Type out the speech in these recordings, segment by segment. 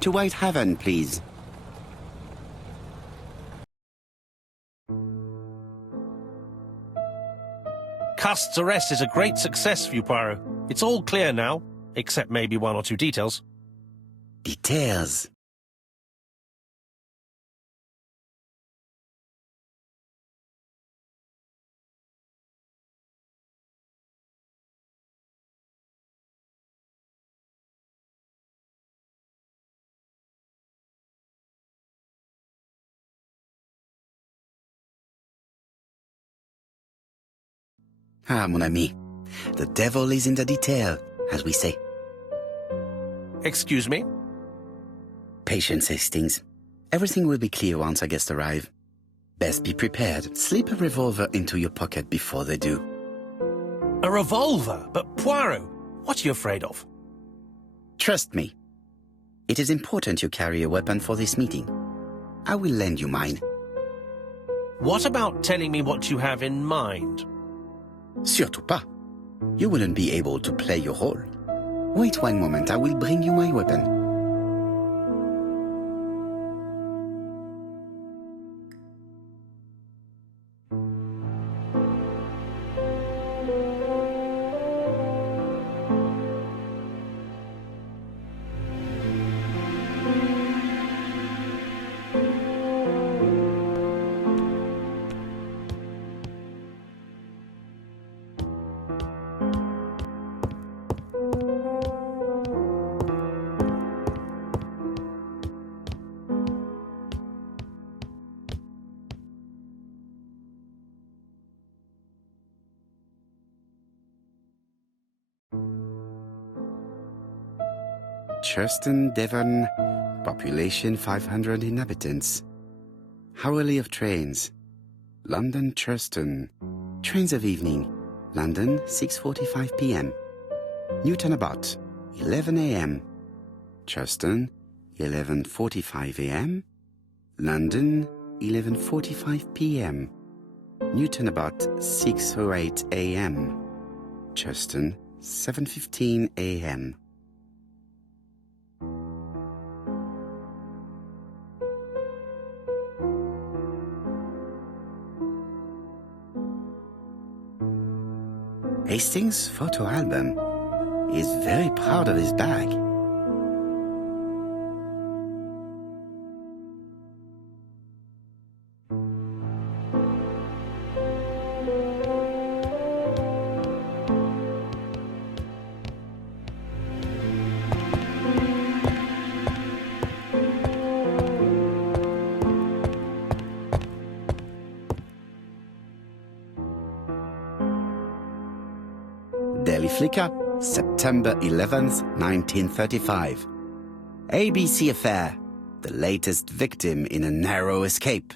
To Whitehaven, please. Cust's arrest is a great success for you, Poirot. It's all clear now, except maybe one or two details. Details. Ah, mon ami. The devil is in the detail, as we say. Excuse me? Patience, Hastings. Everything will be clear once our guests arrive. Best be prepared. Slip a revolver into your pocket before they do. A revolver? But Poirot, what are you afraid of? Trust me. It is important you carry a weapon for this meeting. I will lend you mine. What about telling me what you have in mind? Surtout pas. You wouldn't be able to play your role. Wait one moment, I will bring you my weapon. Churston, Devon, population 500 inhabitants. Hourly of trains. London, Churston. Trains of evening. London, 6:45 p.m. Newton about, 11 a.m. Churston, 11:45 a.m. London, 11:45 p.m. Newton about, 6:08 a.m. Churston, 7:15 a.m. Hastings' photo album. He is very proud of his bag. Daily Flicker, September 11th, 1935. ABC affair. The latest victim in a narrow escape.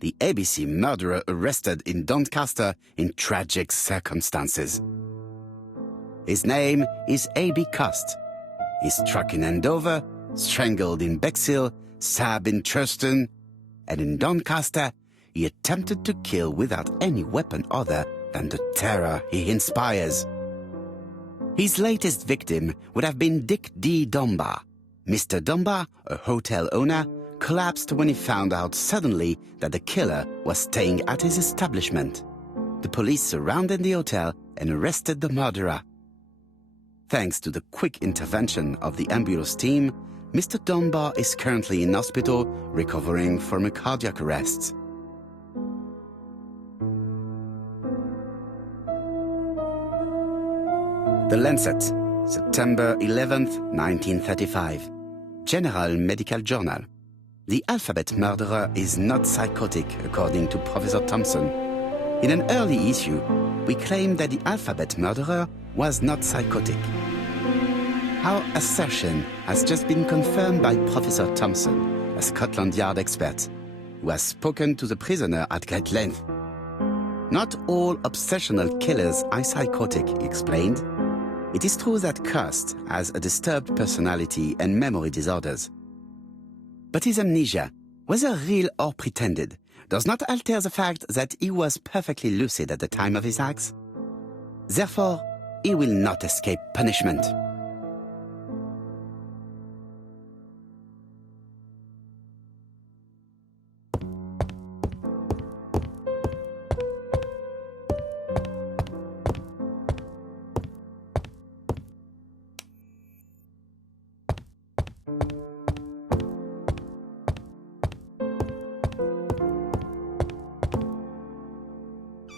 The ABC murderer arrested in Doncaster in tragic circumstances. His name is A.B. Cust. He struck in Andover, strangled in Bexhill, stabbed in Churston, and in Doncaster, he attempted to kill without any weapon other than the terror he inspires. His latest victim would have been Dick D. Dunbar. Mr. Dunbar, a hotel owner, collapsed when he found out suddenly that the killer was staying at his establishment. The police surrounded the hotel and arrested the murderer. Thanks to the quick intervention of the ambulance team, Mr. Dunbar is currently in hospital recovering from a cardiac arrest. The Lancet, September 11th, 1935. General Medical Journal. The alphabet murderer is not psychotic, according to Professor Thompson. In an early issue, we claimed that the alphabet murderer was not psychotic. Our assertion has just been confirmed by Professor Thompson, a Scotland Yard expert, who has spoken to the prisoner at great length. Not all obsessional killers are psychotic, he explained. It is true that Cust has a disturbed personality and memory disorders. But his amnesia, whether real or pretended, does not alter the fact that he was perfectly lucid at the time of his acts. Therefore, he will not escape punishment.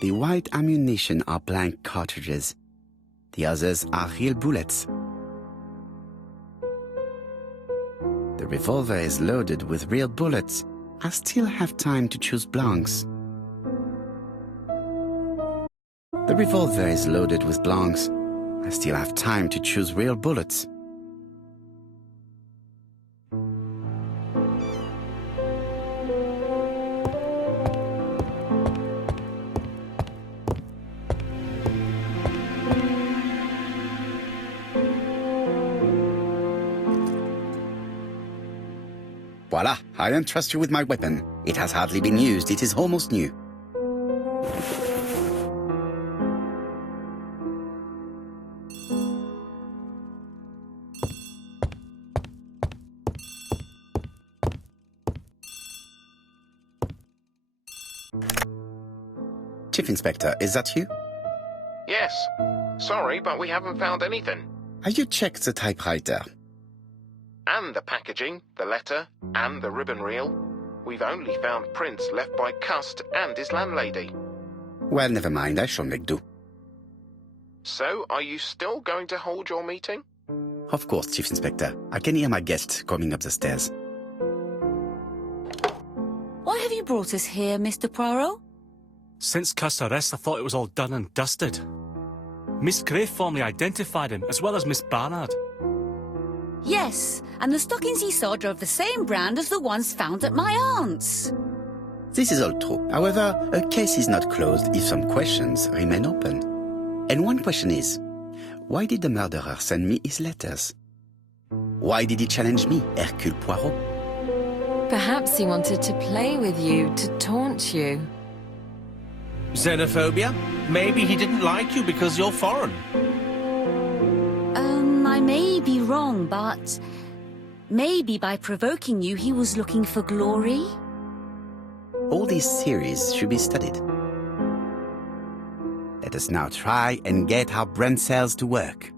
The white ammunition are blank cartridges. The others are real bullets. The revolver is loaded with real bullets. I still have time to choose blanks. The revolver is loaded with blanks. I still have time to choose real bullets. Voila, I entrust you with my weapon. It has hardly been used, it is almost new. Chief Inspector, is that you? Yes. Sorry, but we haven't found anything. Have you checked the typewriter? And the packaging, the letter, and the ribbon reel. We've only found prints left by Cust and his landlady. Well, never mind, I shall make do. So, are you still going to hold your meeting? Of course, Chief Inspector. I can hear my guest coming up the stairs. Why have you brought us here, Mr. Poirot? Since Cust's arrest, I thought it was all done and dusted. Miss Gray formally identified him, as well as Miss Barnard. Yes, and the stockings he saw drove the same brand as the ones found at my aunt's. This is all true. However, a case is not closed if some questions remain open. And one question is, why did the murderer send me his letters? Why did he challenge me, Hercule Poirot? Perhaps he wanted to play with you, to taunt you. Xenophobia? Maybe he didn't like you because you're foreign. I may be wrong, but maybe by provoking you, he was looking for glory? All these theories should be studied. Let us now try and get our brain cells to work.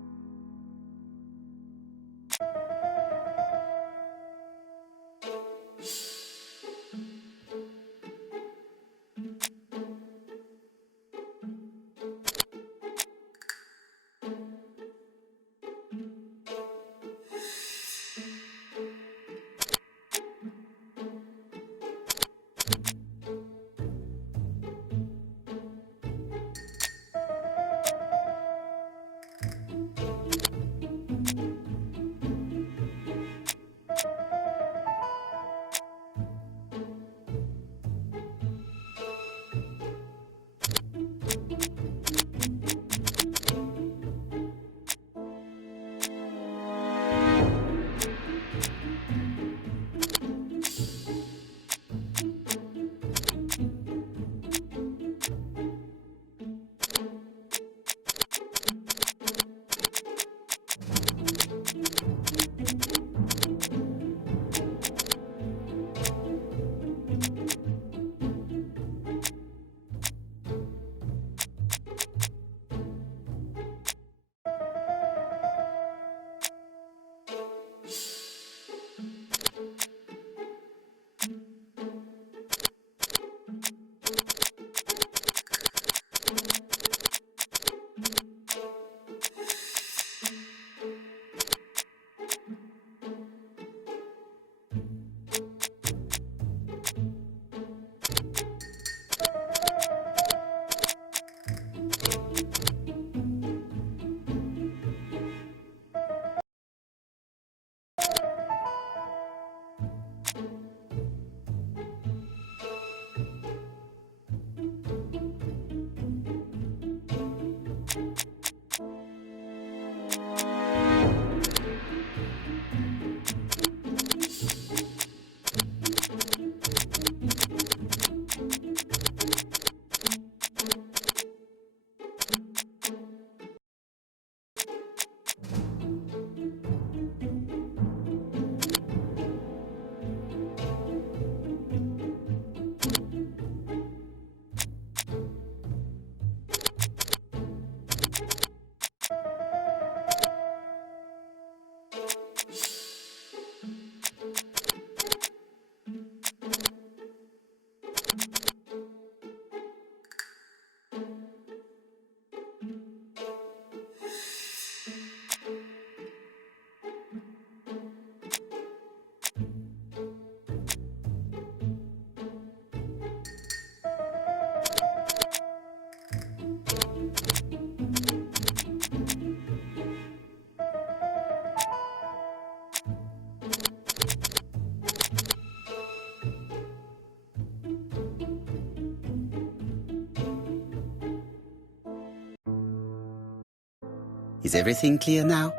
Is everything clear now?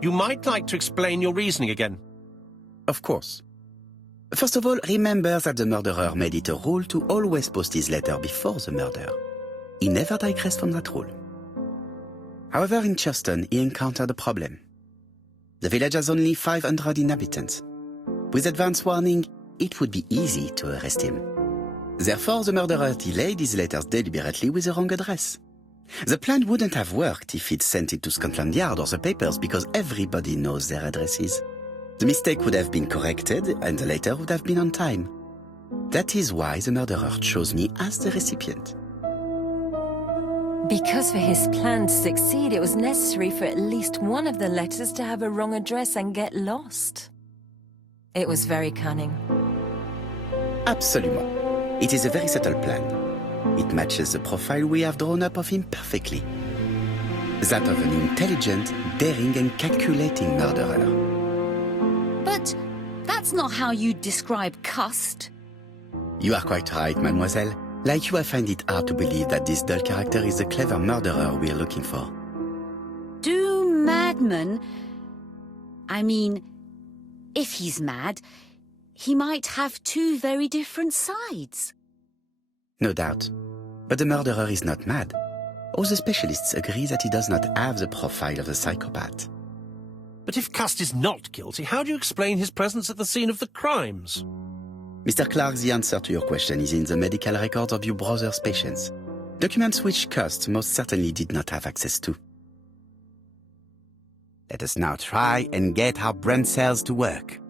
You might like to explain your reasoning again. Of course. First of all, remember that the murderer made it a rule to always post his letter before the murder. He never digressed from that rule. However, in Churston, he encountered a problem. The village has only 500 inhabitants. With advance warning, it would be easy to arrest him. Therefore, the murderer delayed his letters deliberately with the wrong address. The plan wouldn't have worked if he'd sent it to Scotland Yard or the papers because everybody knows their addresses. The mistake would have been corrected and the letter would have been on time. That is why the murderer chose me as the recipient. Because for his plan to succeed, it was necessary for at least one of the letters to have a wrong address and get lost. It was very cunning. Absolument. It is a very subtle plan. It matches the profile we have drawn up of him perfectly. That of an intelligent, daring and calculating murderer. But that's not how you describe Cust. You are quite right, mademoiselle. Like you, I find it hard to believe that this dull character is the clever murderer we are looking for. Do madmen... I mean, if he's mad, he might have two very different sides. No doubt. But the murderer is not mad. All the specialists agree that he does not have the profile of a psychopath. But if Cust is not guilty, how do you explain his presence at the scene of the crimes? Mr. Clark, the answer to your question is in the medical records of your brother's patients. Documents which Cust most certainly did not have access to. Let us now try and get our brain cells to work.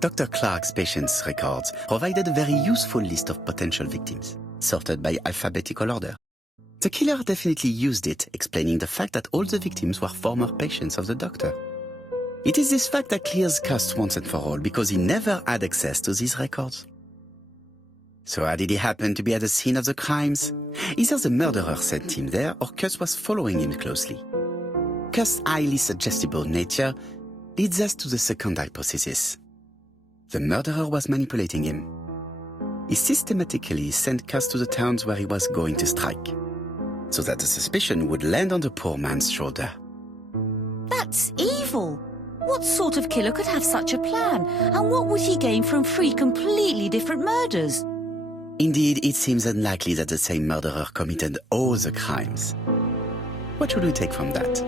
Dr. Clark's patients' records provided a very useful list of potential victims, sorted by alphabetical order. The killer definitely used it, explaining the fact that all the victims were former patients of the doctor. It is this fact that clears Cust once and for all, because he never had access to these records. So how did he happen to be at the scene of the crimes? Either the murderer sent him there or Cuss was following him closely. Cuss' highly suggestible nature leads us to the second hypothesis. The murderer was manipulating him. He systematically sent Cuss to the towns where he was going to strike, so that the suspicion would land on the poor man's shoulder. That's evil. What sort of killer could have such a plan? And what would he gain from 3 completely different murders? Indeed, it seems unlikely that the same murderer committed all the crimes. What should we take from that?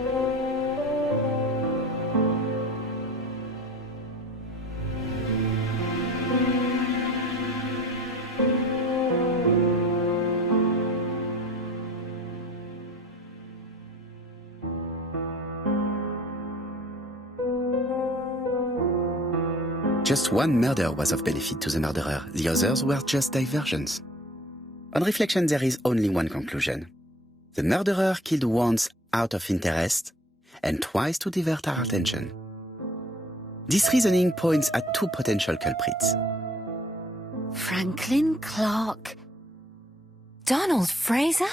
Just one murder was of benefit to the murderer, the others were just diversions. On reflection, there is only one conclusion. The murderer killed once out of interest, and twice to divert our attention. This reasoning points at 2 potential culprits. Franklin Clark. Donald Fraser?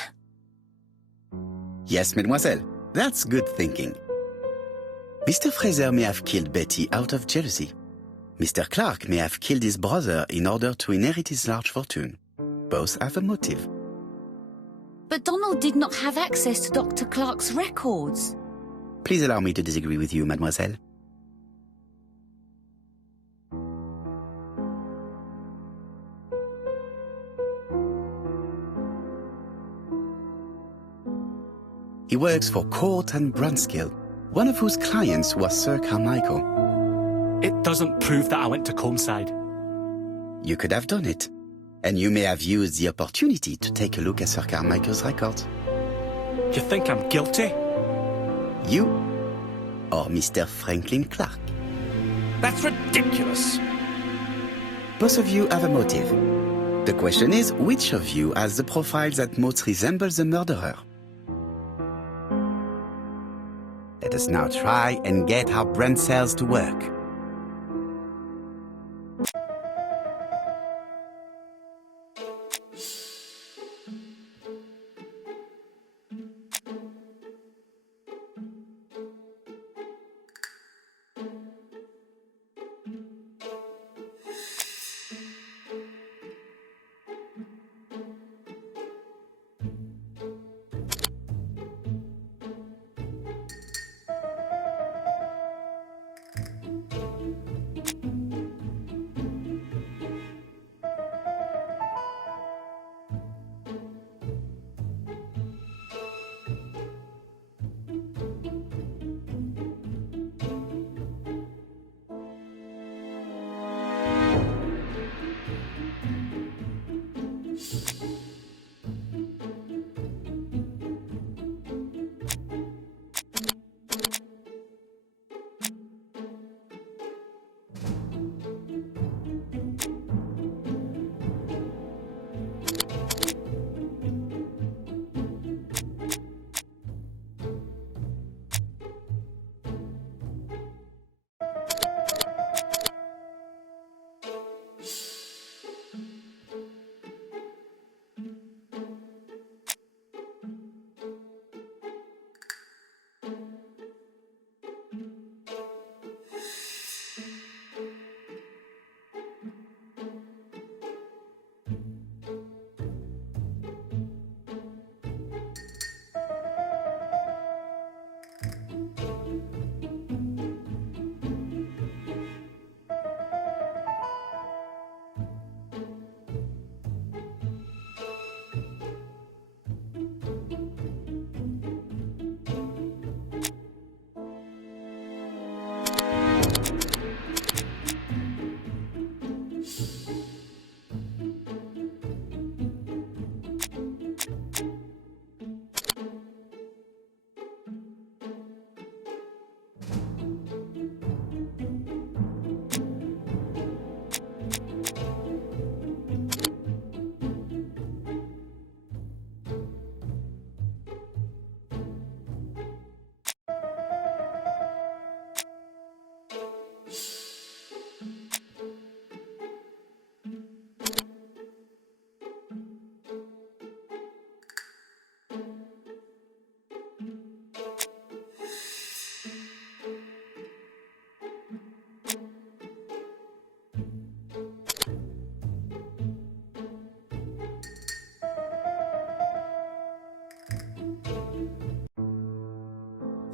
Yes, mademoiselle, that's good thinking. Mr. Fraser may have killed Betty out of jealousy. Mr. Clark may have killed his brother in order to inherit his large fortune. Both have a motive. But Donald did not have access to Dr. Clark's records. Please allow me to disagree with you, mademoiselle. He works for Court and Brunskill, one of whose clients was Sir Carmichael. It doesn't prove that I went to Comeside. You could have done it, and you may have used the opportunity to take a look at Sir Carmichael's records. You think I'm guilty? You or Mr. Franklin Clark? That's ridiculous. Both of you have a motive. The question is, which of you has the profile that most resembles the murderer? Let us now try and get our brain cells to work.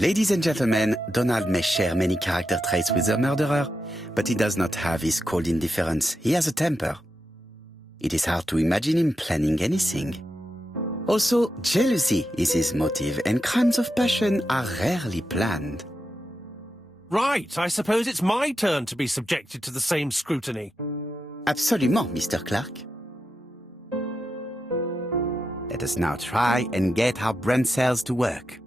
Ladies and gentlemen, Donald may share many character traits with the murderer, but he does not have his cold indifference. He has a temper. It is hard to imagine him planning anything. Also, jealousy is his motive, and crimes of passion are rarely planned. Right, I suppose it's my turn to be subjected to the same scrutiny. Absolument, Mr. Clark. Let us now try and get our brain cells to work.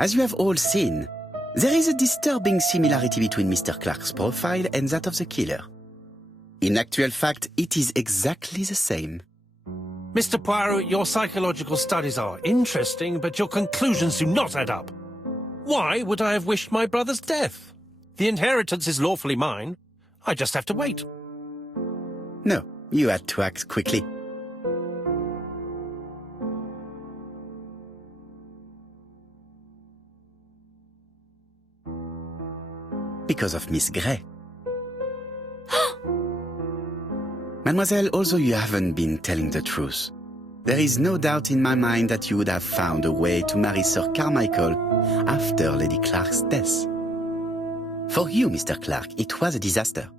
As you have all seen, there is a disturbing similarity between Mr. Clark's profile and that of the killer. In actual fact, it is exactly the same. Mr. Poirot, your psychological studies are interesting, but your conclusions do not add up. Why would I have wished my brother's death? The inheritance is lawfully mine. I just have to wait. No, you had to act quickly. Because of Miss Grey. Mademoiselle, although you haven't been telling the truth, there is no doubt in my mind that you would have found a way to marry Sir Carmichael after Lady Clark's death. For you, Mr. Clark, it was a disaster.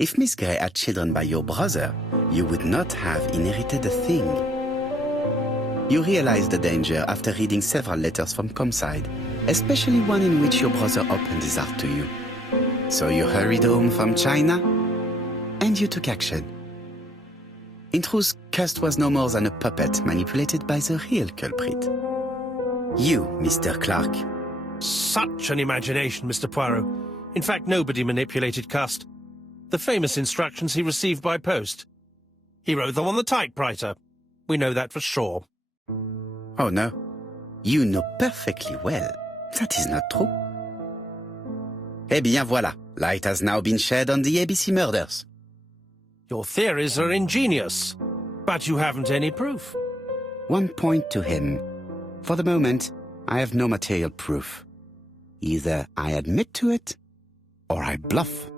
If Miss Grey had children by your brother, you would not have inherited a thing. You realized the danger after reading several letters from Comside, especially one in which your brother opened his heart to you. So you hurried home from China? and you took action. In truth, Cust was no more than a puppet manipulated by the real culprit. You, Mr. Clark. Such an imagination, Mr. Poirot. In fact, nobody manipulated Cust. The famous instructions he received by post. He wrote them on the typewriter. We know that for sure. Oh no, you know perfectly well. That is not true. Eh bien voilà, light has now been shed on the ABC murders. Your theories are ingenious, but you haven't any proof. One point to him. For the moment, I have no material proof. Either I admit to it, or I bluff.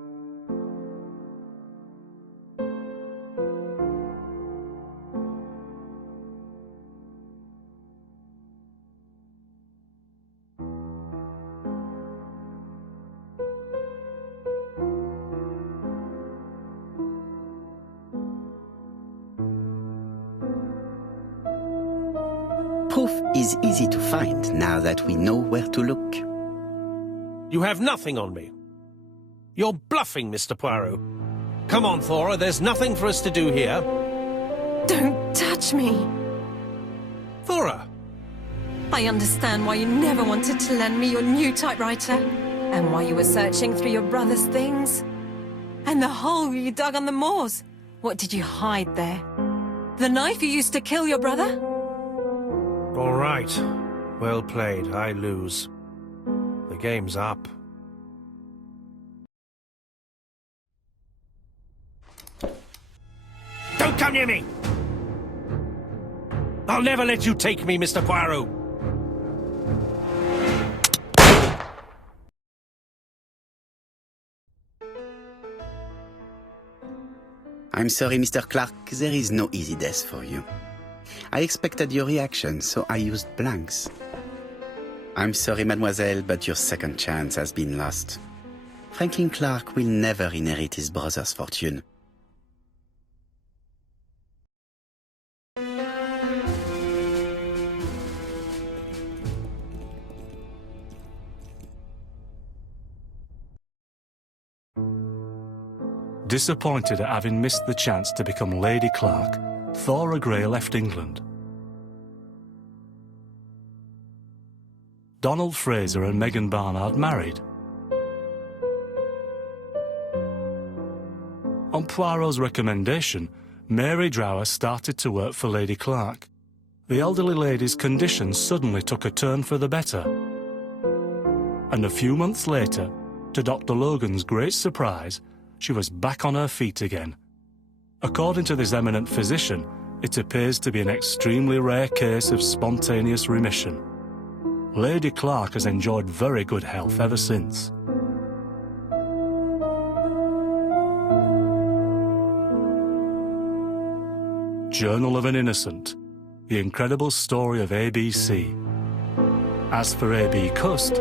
Proof is easy to find now that we know where to look. You have nothing on me. You're bluffing, Mr. Poirot. Come on, Thora, there's nothing for us to do here. Don't touch me. Thora! I understand why you never wanted to lend me your new typewriter, and why you were searching through your brother's things. And the hole you dug on the moors. What did you hide there? The knife you used to kill your brother? All right. Well played. I lose. The game's up. Don't come near me! I'll never let you take me, Mr. Poirot! I'm sorry, Mr. Clark, there is no easy death for you. I expected your reaction, so I used blanks. I'm sorry, mademoiselle, but your second chance has been lost. Franklin Clark will never inherit his brother's fortune. Disappointed at having missed the chance to become Lady Clark, Thora Grey left England. Donald Fraser and Megan Barnard married. On Poirot's recommendation, Mary Drower started to work for Lady Clark. The elderly lady's condition suddenly took a turn for the better. And a few months later, to Dr. Logan's great surprise, she was back on her feet again. According to this eminent physician, it appears to be an extremely rare case of spontaneous remission. Lady Clark has enjoyed very good health ever since. Journal of an Innocent, the incredible story of ABC. As for A.B. Cust,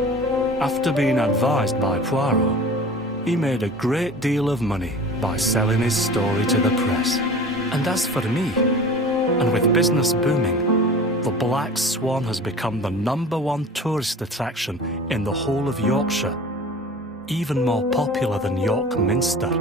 after being advised by Poirot, he made a great deal of money by selling his story to the press. And as for me, and with business booming, the Black Swan has become the #1 tourist attraction in the whole of Yorkshire, even more popular than York Minster.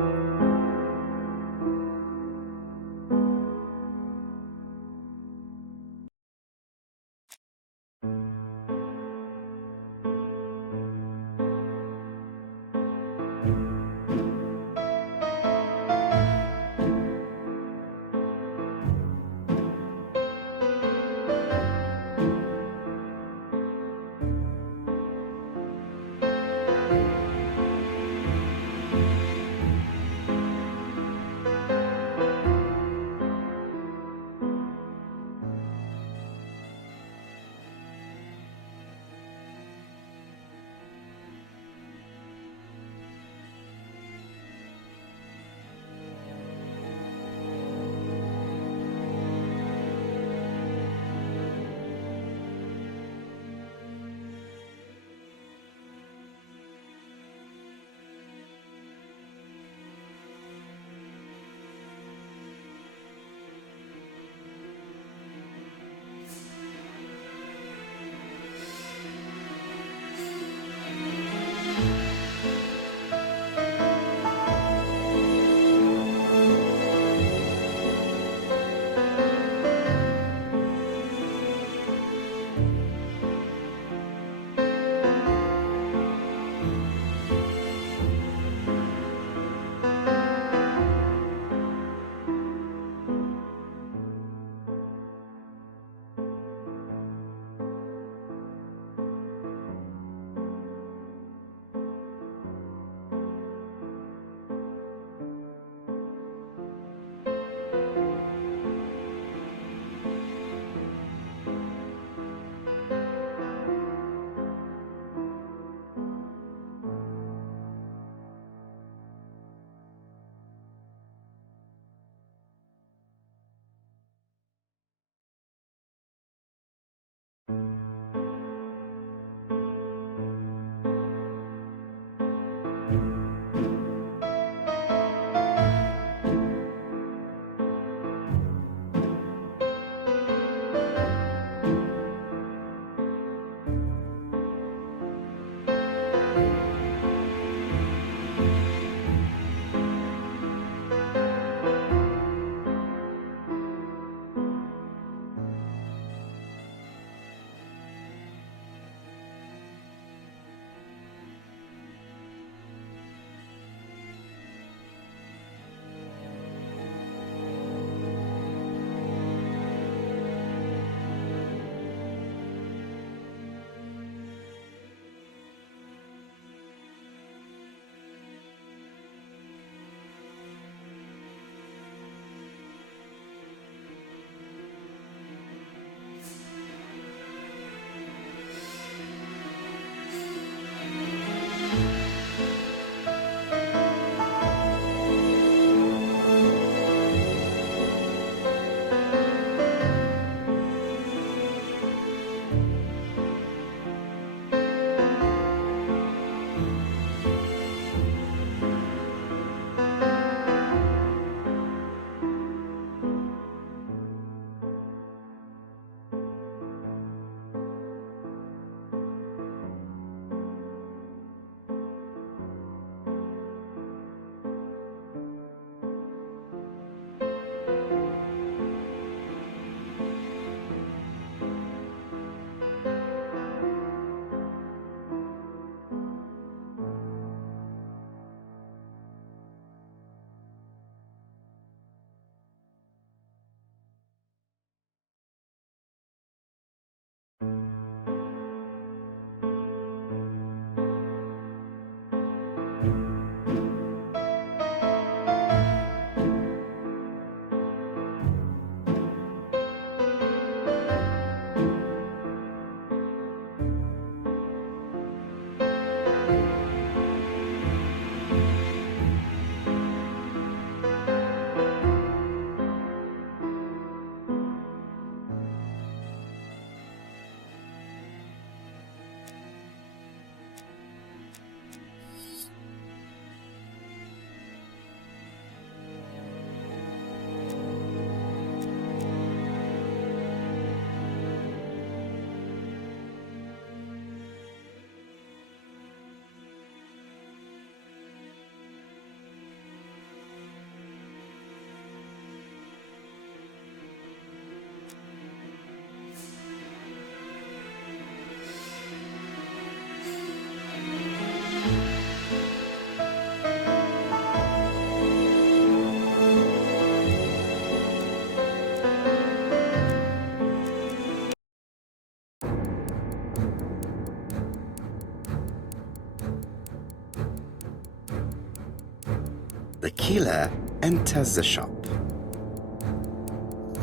killer enters the shop.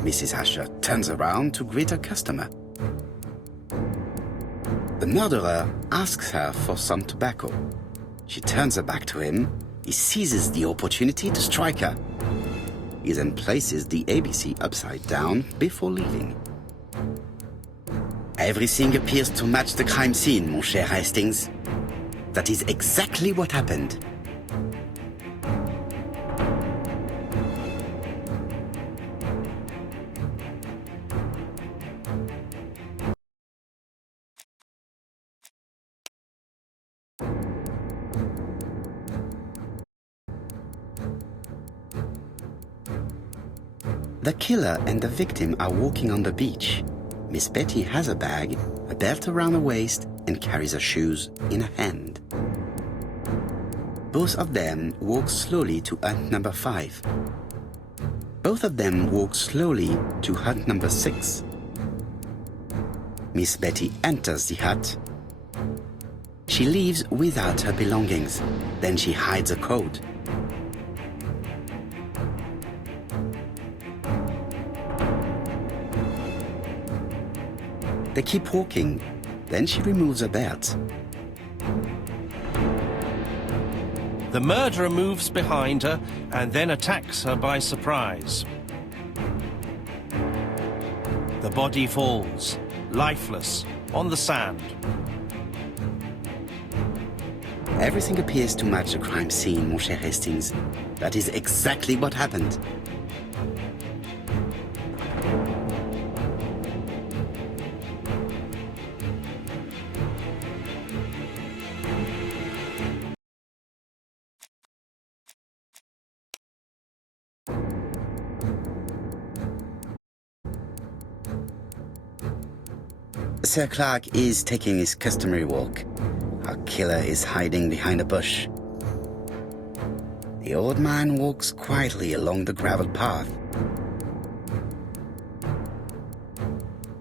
Mrs. Asher turns around to greet her customer. The murderer asks her for some tobacco. She turns her back to him. He seizes the opportunity to strike her. He then places the ABC upside down before leaving. Everything appears to match the crime scene, mon cher Hastings. That is exactly what happened. The killer and the victim are walking on the beach. Miss Betty has a bag, a belt around her waist, and carries her shoes in her hand. Both of them walk slowly to hut number 5. Both of them walk slowly to hut number 6. Miss Betty enters the hut. She leaves without her belongings. Then she hides her coat. They keep walking. Then she removes her belt. The murderer moves behind her and then attacks her by surprise. The body falls, lifeless, on the sand. Everything appears to match the crime scene, mon cher Hastings. That is exactly what happened. Sir Clark is taking his customary walk. Our killer is hiding behind a bush. The old man walks quietly along the gravel path.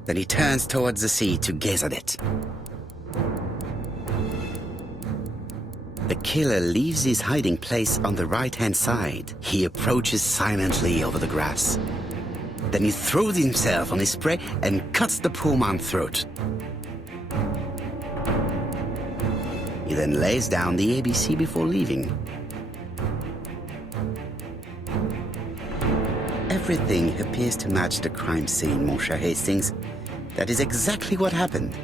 Then he turns towards the sea to gaze at it. The killer leaves his hiding place on the right-hand side. He approaches silently over the grass. Then he throws himself on his prey and cuts the poor man's throat. He then lays down the ABC before leaving. Everything appears to match the crime scene, mon cher Hastings. That is exactly what happened.